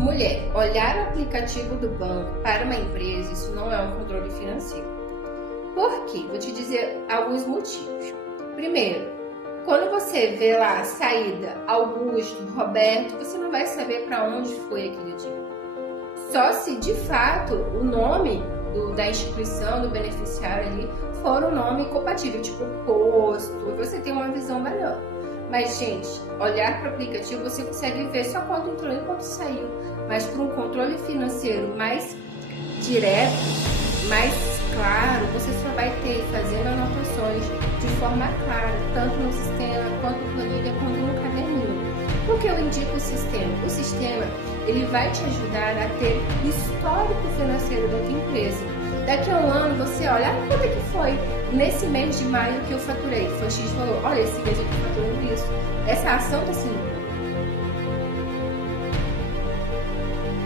Mulher, olhar o aplicativo do banco para uma empresa, isso não é um controle financeiro. Por quê? Vou te dizer alguns motivos. Primeiro, quando você vê lá a saída Augusto, Roberto, você não vai saber para onde foi aquele dinheiro. Só se de fato o nome da instituição, do beneficiário ali, for um nome compatível, tipo posto, você tem uma visão melhor. Mas, gente, olhar para o aplicativo você consegue ver só quanto entrou e quanto saiu. Mas para um controle financeiro mais direto, mais claro, você só vai ter fazendo anotações de forma clara, tanto no sistema, quanto no planilha, quanto no caderninho. Por que eu indico o sistema? O sistema, ele vai te ajudar a ter histórico financeiro da tua empresa. Daqui a um ano você olha, quanto é que foi nesse mês de maio que eu faturei? Foi X valor. Olha, esse mês eu tô faturando isso. Essa ação está sendo